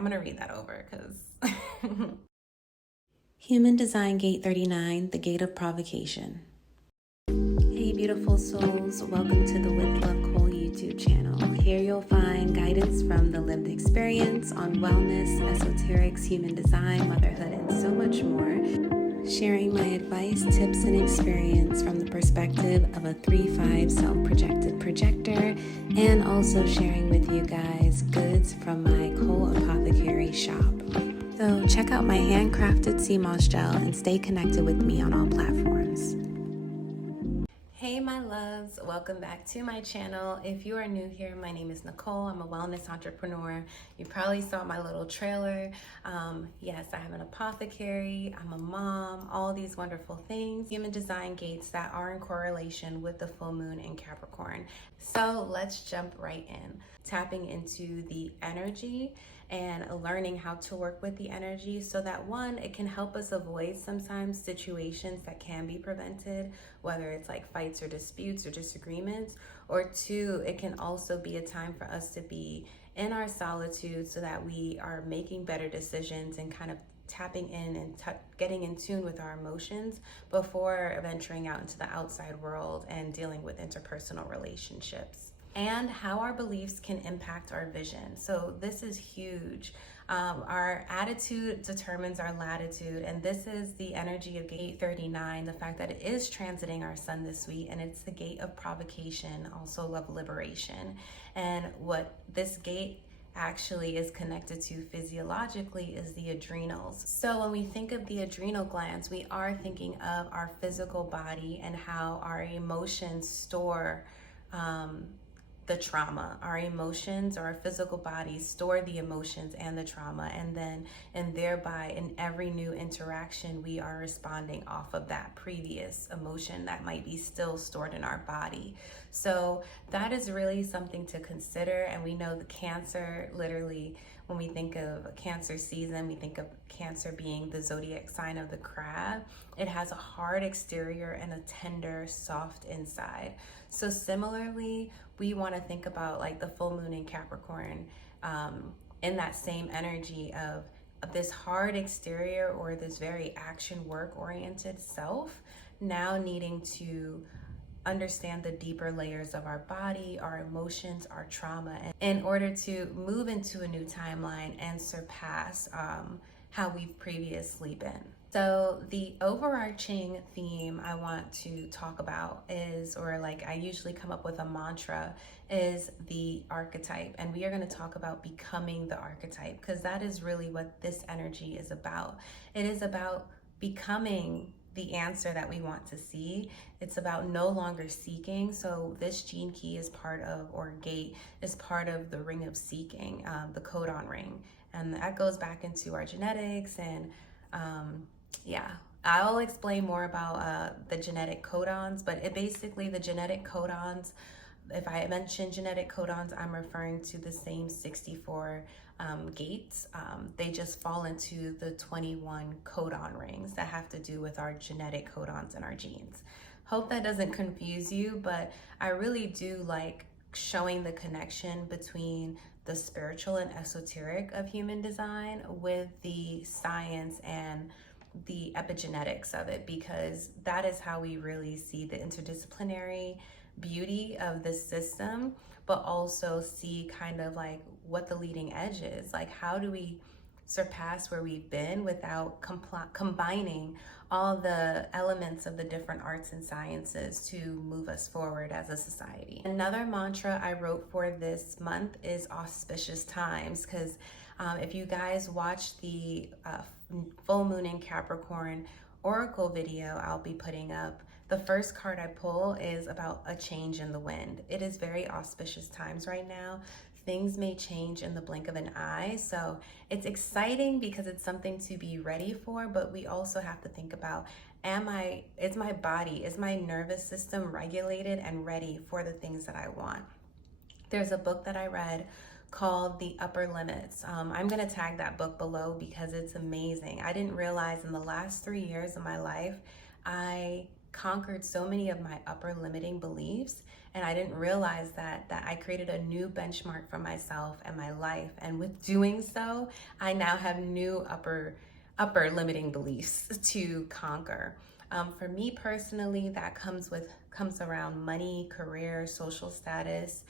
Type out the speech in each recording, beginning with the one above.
I'm gonna read that over because Human Design Gate 39, the Gate of Provocation. Hey beautiful souls, welcome to the With Love Cole YouTube channel. Here you'll find guidance from the lived experience on wellness, esoterics, human design, motherhood, and so much more. Sharing my advice, tips, and experience from the perspective of a 3/5 self-projected projector, and also sharing with you guys goods from my Cole Apothecary shop. So check out my handcrafted sea moss gel and stay connected with me on all platforms. Hey my loves, welcome back to my channel. If you are new here, my name is Nicole. I'm a wellness entrepreneur. You probably saw my little trailer. Yes, I have an apothecary, I'm a mom, all these wonderful things. Human design gates that are in correlation with the full moon in Capricorn. So let's jump right in. Tapping into the energy and learning how to work with the energy so that one, it can help us avoid sometimes situations that can be prevented, whether it's like fights or disputes or disagreements, or two, it can also be a time for us to be in our solitude so that we are making better decisions and kind of tapping in and getting in tune with our emotions before venturing out into the outside world and dealing with interpersonal relationships. And how our beliefs can impact our vision. So this is huge. Our attitude determines our latitude, and this is the energy of gate 39, the fact that it is transiting our sun this week, and it's the gate of provocation, also of liberation. And what this gate actually is connected to physiologically is the adrenals. So when we think of the adrenal glands, we are thinking of our physical body and how our emotions store the trauma. Our emotions or our physical bodies store the emotions and the trauma, and thereby in every new interaction we are responding off of that previous emotion that might be still stored in our body. So that is really something to consider. And we know the Cancer, literally when we think of Cancer season, we think of Cancer being the zodiac sign of the crab. It has a hard exterior and a tender, soft inside. So similarly, we want to think about like the full moon in Capricorn in that same energy of this hard exterior or this very action work oriented self now needing to understand the deeper layers of our body, our emotions, our trauma, in order to move into a new timeline and surpass how we've previously been. So the overarching theme I want to talk about is, or like I usually come up with a mantra, is the archetype. And we are going to talk about becoming the archetype, because that is really what this energy is about. It is about becoming the answer that we want to see. It's about no longer seeking. So this gene key is part of, or gate is part of the ring of seeking, the codon ring. And that goes back into our genetics and yeah, I'll explain more about the genetic codons, but it basically, the genetic codons, if I mention genetic codons, I'm referring to the same 64 gates. They just fall into the 21 codon rings that have to do with our genetic codons and our genes. Hope that doesn't confuse you, but I really do like showing the connection between the spiritual and esoteric of human design with the science and the epigenetics of it, because that is how we really see the interdisciplinary beauty of this system, but also see kind of like what the leading edge is. Like, how do we surpass where we've been without combining all the elements of the different arts and sciences to move us forward as a society. Another mantra I wrote for this month is auspicious times, because if you guys watch the full moon in Capricorn oracle video I'll be putting up, the first card I pull is about a change in the wind. It is very auspicious times right now. Things may change in the blink of an eye. So it's exciting because it's something to be ready for, but we also have to think about, is my body, is my nervous system regulated and ready for the things that I want? There's a book that I read called The Upper Limits. I'm gonna tag that book below because it's amazing. I didn't realize in the last 3 years of my life, I conquered so many of my upper limiting beliefs, and I didn't realize that I created a new benchmark for myself and my life. And with doing so, I now have new upper limiting beliefs to conquer. For me personally, that comes around money, career, social status,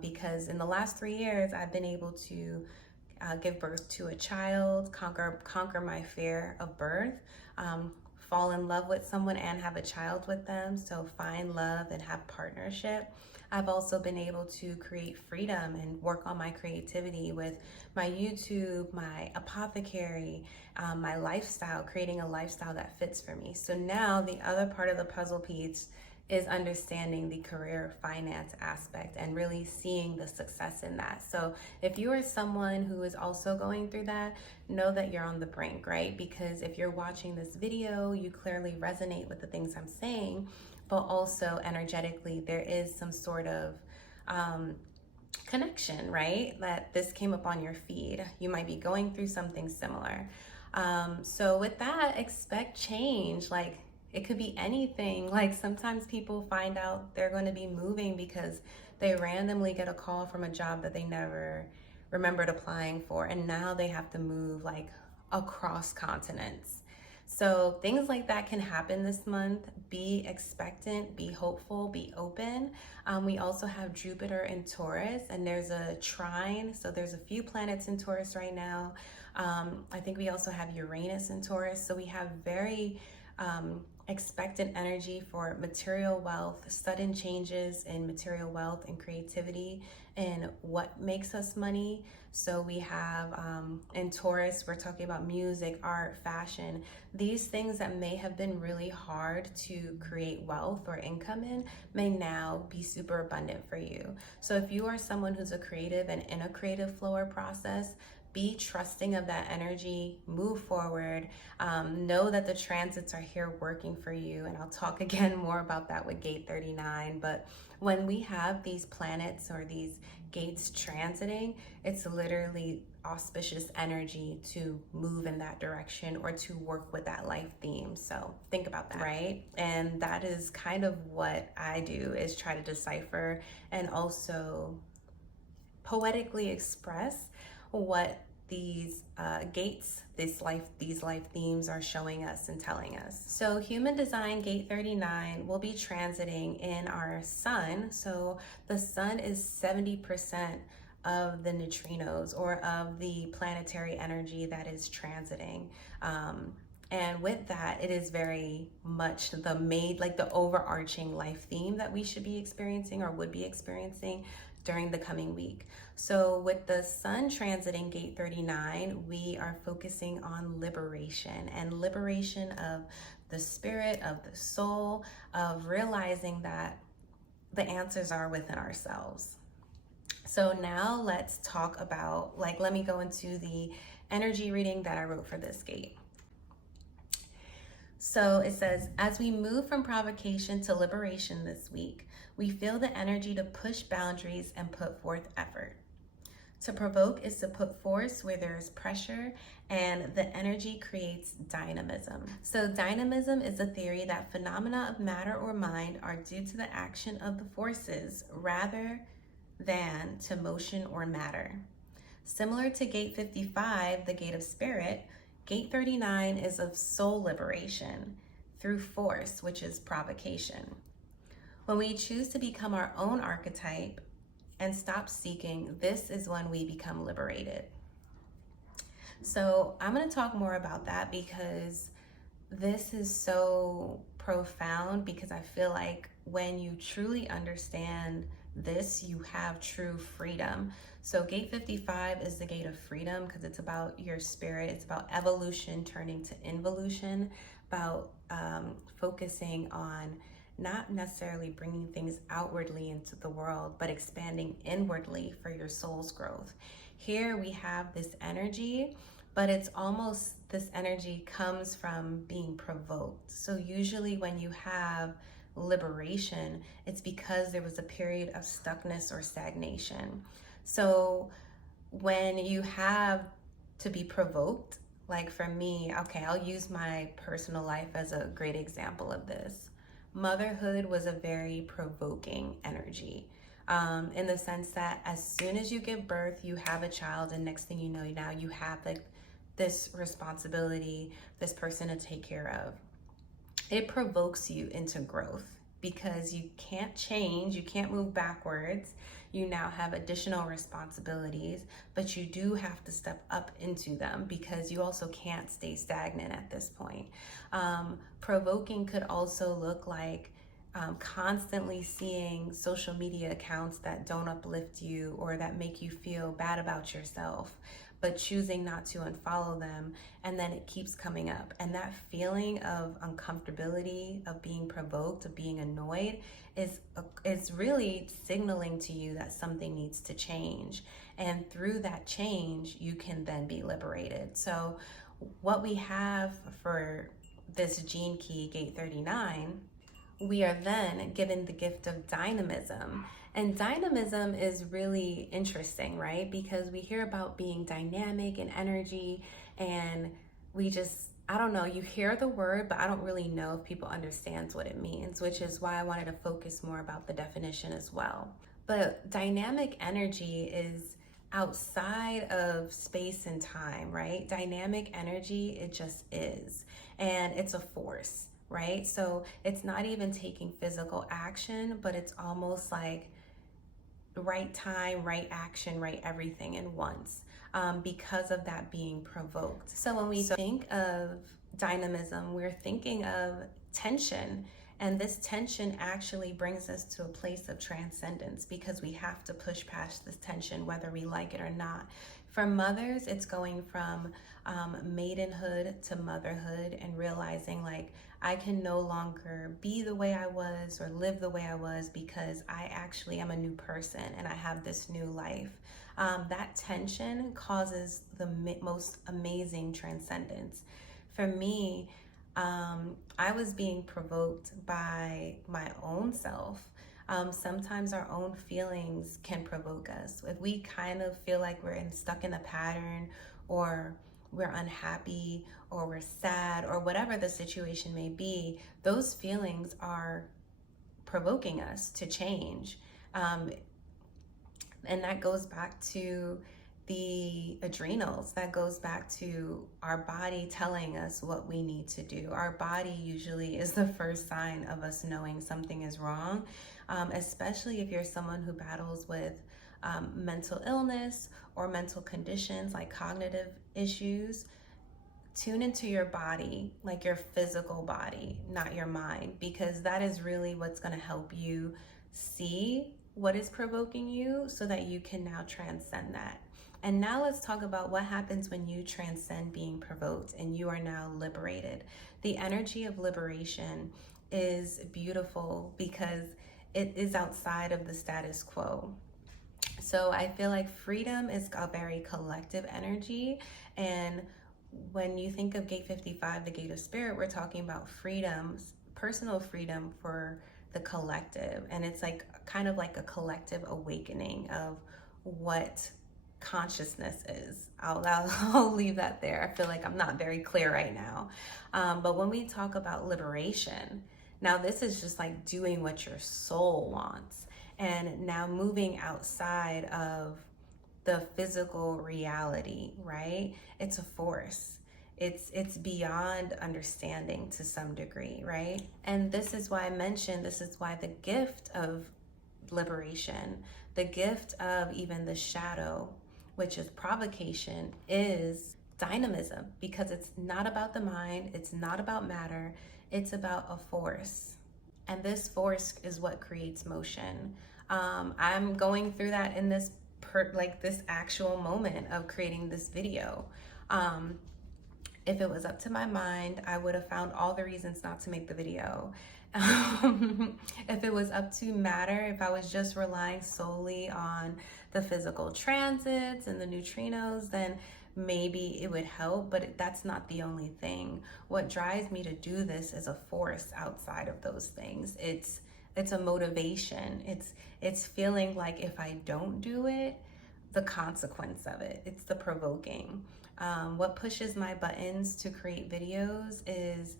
because in the last 3 years, I've been able to give birth to a child, conquer my fear of birth, fall in love with someone and have a child with them, so find love and have partnership. I've also been able to create freedom and work on my creativity with my YouTube, my apothecary, my lifestyle, creating a lifestyle that fits for me. So now the other part of the puzzle piece is understanding the career finance aspect and really seeing the success in that. So if you are someone who is also going through that, know that you're on the brink, right? Because if you're watching this video, you clearly resonate with the things I'm saying, but also energetically, there is some sort of connection, right? That this came up on your feed. You might be going through something similar. So with that, expect change. Like, it could be anything. Like, sometimes people find out they're going to be moving because they randomly get a call from a job that they never remembered applying for, and now they have to move like across continents. So things like that can happen this month. Be expectant, be hopeful, be open. We also have Jupiter in Taurus, and there's a trine. So there's a few planets in Taurus right now. I think we also have Uranus in Taurus. So we have very expectant energy for material wealth, sudden changes in material wealth and creativity and what makes us money. So we have in Taurus, we're talking about music, art, fashion, these things that may have been really hard to create wealth or income in may now be super abundant for you. So if you are someone who's a creative and in a creative flow or process, be trusting of that energy, move forward, know that the transits are here working for you. And I'll talk again more about that with gate 39. But when we have these planets or these gates transiting, it's literally auspicious energy to move in that direction or to work with that life theme. So think about that, right? And that is kind of what I do, is try to decipher and also poetically express what these gates, these life themes are showing us and telling us. So human design gate 39 will be transiting in our sun. So the sun is 70% of the neutrinos or of the planetary energy that is transiting. And with that, it is very much the overarching life theme that we should be experiencing or would be experiencing during the coming week. So with the sun transiting gate 39, we are focusing on liberation of the spirit, of the soul, of realizing that the answers are within ourselves. So now let's talk about, let me go into the energy reading that I wrote for this gate. So it says, as we move from provocation to liberation this week, we feel the energy to push boundaries and put forth effort. To provoke is to put force where there is pressure, and the energy creates dynamism. So dynamism is a theory that phenomena of matter or mind are due to the action of the forces rather than to motion or matter. Similar to gate 55, the gate of spirit, gate 39 is of soul liberation through force, which is provocation. When we choose to become our own archetype and stop seeking, this is when we become liberated. So I'm going to talk more about that because this is so profound, because I feel like when you truly understand this, you have true freedom. So gate 55 is the gate of freedom because it's about your spirit. It's about evolution turning to involution, about focusing on not necessarily bringing things outwardly into the world, but expanding inwardly for your soul's growth. Here we have this energy, but it's almost, this energy comes from being provoked. So usually when you have liberation, it's because there was a period of stuckness or stagnation. So when you have to be provoked, like for me, okay, I'll use my personal life as a great example of this. motherhood was a very provoking energy. In the sense that as soon as you give birth, you have a child, and next thing you know, now you have like this responsibility, this person to take care of. It provokes you into growth because you can't change, you can't move backwards. You now have additional responsibilities, but you do have to step up into them because you also can't stay stagnant at this point. Provoking could also look like constantly seeing social media accounts that don't uplift you or that make you feel bad about yourself, but choosing not to unfollow them, and then it keeps coming up. And that feeling of uncomfortability, of being provoked, of being annoyed, is really signaling to you that something needs to change. And through that change, you can then be liberated. So what we have for this gene key, gate 39, we are then given the gift of dynamism. And dynamism is really interesting, right? Because we hear about being dynamic and energy, and I don't know, you hear the word, but I don't really know if people understand what it means, which is why I wanted to focus more about the definition as well. But dynamic energy is outside of space and time, right? Dynamic energy, it just is. And it's a force, right? So it's not even taking physical action, but it's almost like right time, right action, right everything in once, because of that being provoked. So when we think of dynamism, we're thinking of tension. And this tension actually brings us to a place of transcendence because we have to push past this tension, whether we like it or not. For mothers, it's going from maidenhood to motherhood and realizing like I can no longer be the way I was or live the way I was because I actually am a new person and I have this new life. That tension causes the most amazing transcendence. For me, I was being provoked by my own self. Sometimes our own feelings can provoke us. If we kind of feel like we're stuck in a pattern, or we're unhappy, or we're sad, or whatever the situation may be, those feelings are provoking us to change. And that goes back to the adrenals. That goes back to our body telling us what we need to do. Our body usually is the first sign of us knowing something is wrong, especially if you're someone who battles with mental illness or mental conditions like cognitive issues. Tune into your body, like your physical body, not your mind, because that is really what's going to help you see what is provoking you so that you can now transcend that. And now let's talk about what happens when you transcend being provoked and you are now liberated. The energy of liberation is beautiful because it is outside of the status quo. So I feel like freedom is a very collective energy. And when you think of gate 55, the gate of spirit, we're talking about freedom, personal freedom for the collective. And it's like kind of like a collective awakening of what consciousness is. I'll leave that there. I feel like I'm not very clear right now. But when we talk about liberation, now this is just like doing what your soul wants and now moving outside of the physical reality, right? It's a force. It's beyond understanding to some degree, right? And this is why I mentioned, this is why the gift of liberation, the gift of even the shadow, which is provocation, is dynamism, because it's not about the mind, it's not about matter, it's about a force. And this force is what creates motion. I'm going through that in this this actual moment of creating this video. If it was up to my mind, I would have found all the reasons not to make the video. If it was up to matter, if I was just relying solely on the physical transits and the neutrinos, then maybe it would help, but that's not the only thing. What drives me to do this is a force outside of those things. It's a motivation. It's feeling like if I don't do it, the consequence of it. It's the provoking. What pushes my buttons to create videos is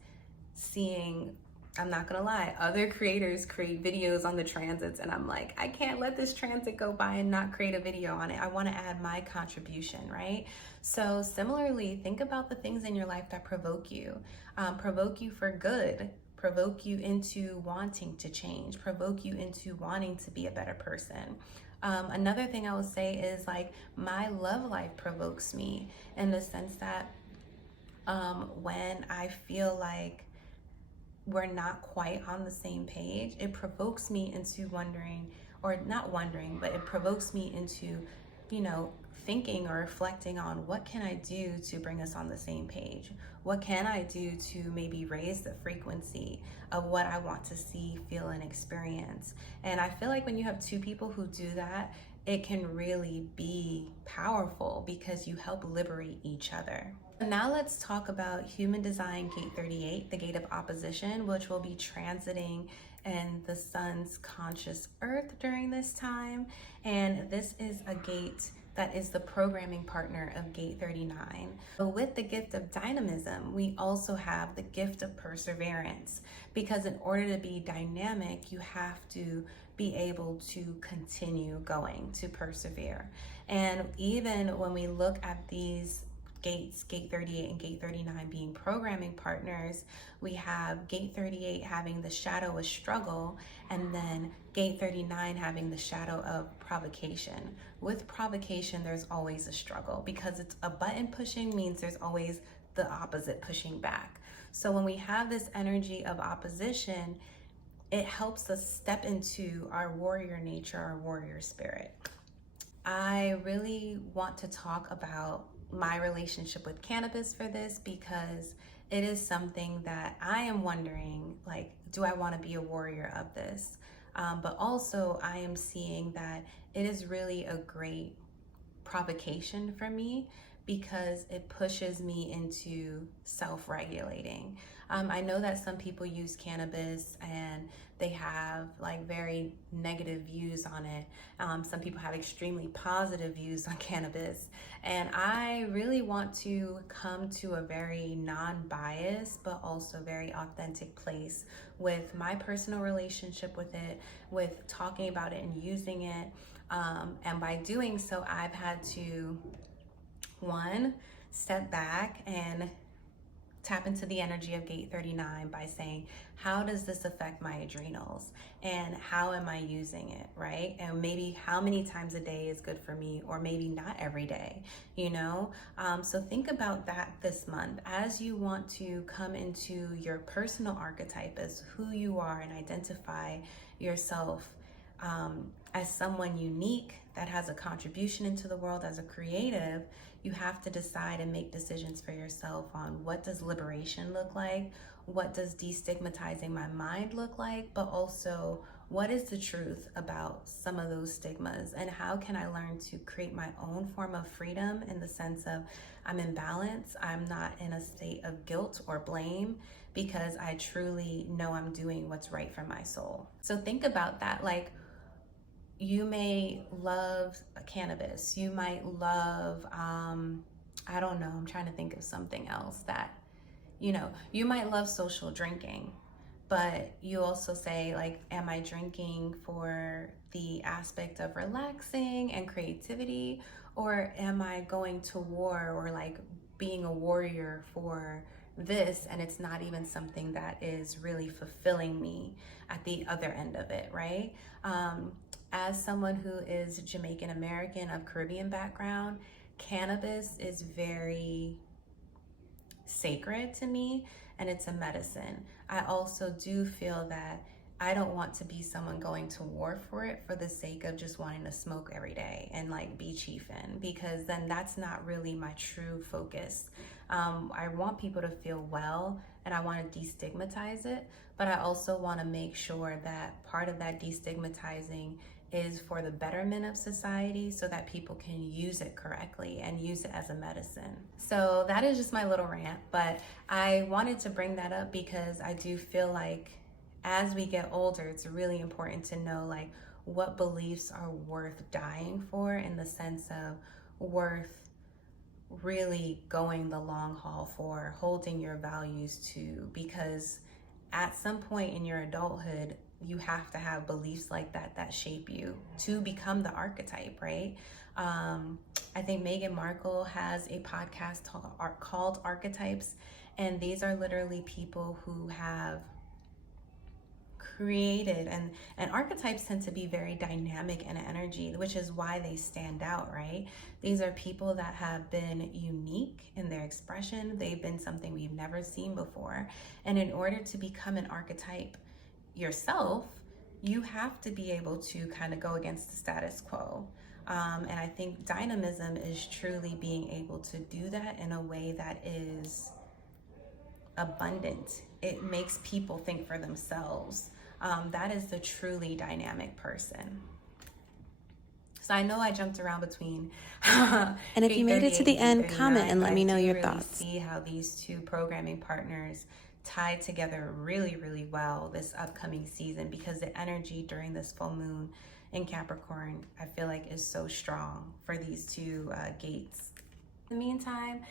seeing I'm not gonna lie, other creators create videos on the transits, and I'm like, I can't let this transit go by and not create a video on it. I want to add my contribution, right? So similarly, think about the things in your life that provoke you for good, provoke you into wanting to change, provoke you into wanting to be a better person. Another thing I will say is like my love life provokes me in the sense that when I feel like we're not quite on the same page, it provokes me into wondering, or not wondering, but it provokes me into, you know, thinking or reflecting on what can I do to bring us on the same page? What can I do to maybe raise the frequency of what I want to see, feel, and experience? And I feel like when you have two people who do that, it can really be powerful because you help liberate each other. Now let's talk about human design gate 38, the gate of opposition, which will be transiting in the sun's conscious earth during this time. And this is a gate that is the programming partner of gate 39. So with the gift of dynamism, we also have the gift of perseverance, because in order to be dynamic, you have to be able to continue going, to persevere. And even when we look at these gates, gate 38 and gate 39 being programming partners, we have gate 38 having the shadow of struggle, and then gate 39 having the shadow of provocation. With provocation, there's always a struggle, because it's a button pushing means there's always the opposite pushing back. So when we have this energy of opposition, it helps us step into our warrior nature, our warrior spirit. I really want to talk about my relationship with cannabis for this, because it is something that I am wondering, like, do I want to be a warrior of this? But also I am seeing that it is really a great provocation for me, because it pushes me into self-regulating. I know that some people use cannabis and they have like very negative views on it. Some people have extremely positive views on cannabis. And I really want to come to a very non-biased, but also very authentic place with my personal relationship with it, with talking about it and using it. And by doing so, I've had to, one, step back and tap into the energy of gate 39 by saying, how does this affect my adrenals, and how am I using it, right? And maybe how many times a day is good for me, or maybe not every day, you know? So think about that this month as you want to come into your personal archetype as who you are and identify yourself as someone unique that has a contribution into the world as a creative. You have to decide and make decisions for yourself on what does liberation look like, what does destigmatizing my mind look like, but also what is the truth about some of those stigmas, and how can I learn to create my own form of freedom in the sense of I'm in balance, I'm not in a state of guilt or blame, because I truly know I'm doing what's right for my soul. So think about that. Like, you may love cannabis, you might love, I don't know, I'm trying to think of something else that, you know, you might love social drinking, but you also say like, am I drinking for the aspect of relaxing and creativity, or am I going to war, or like being a warrior for this, and it's not even something that is really fulfilling me at the other end of it, right? As someone who is Jamaican American of Caribbean background, cannabis is very sacred to me, and it's a medicine. I also do feel that I don't want to be someone going to war for it for the sake of just wanting to smoke every day and like be chiefin', because then that's not really my true focus. I want people to feel well, and I want to destigmatize it, but I also want to make sure that part of that destigmatizing is for the betterment of society, so that people can use it correctly and use it as a medicine. So that is just my little rant, but I wanted to bring that up because I do feel like as we get older, it's really important to know like what beliefs are worth dying for, in the sense of worth really going the long haul for, holding your values to, because at some point in your adulthood, you have to have beliefs like that that shape you to become the archetype, right? I think Meghan Markle has a podcast called Archetypes, and these are literally people who have created, and archetypes tend to be very dynamic in energy, which is why they stand out, right? These are people that have been unique in their expression. They've been something we've never seen before. And in order to become an archetype yourself, you have to be able to kind of go against the status quo. And I think dynamism is truly being able to do that in a way that is abundant. It makes people think for themselves. That is the truly dynamic person. So I know I jumped around between. And if you made it to the end, comment and let me know your thoughts. See how these two programming partners tie together really, really well this upcoming season, because the energy during this full moon in Capricorn, I feel like, is so strong for these two gates. In the meantime,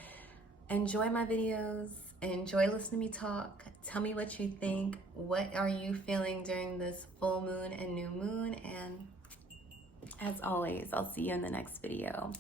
enjoy my videos. Enjoy listening to me talk. Tell me what you think. What are you feeling during this full moon and new moon? And as always, I'll see you in the next video.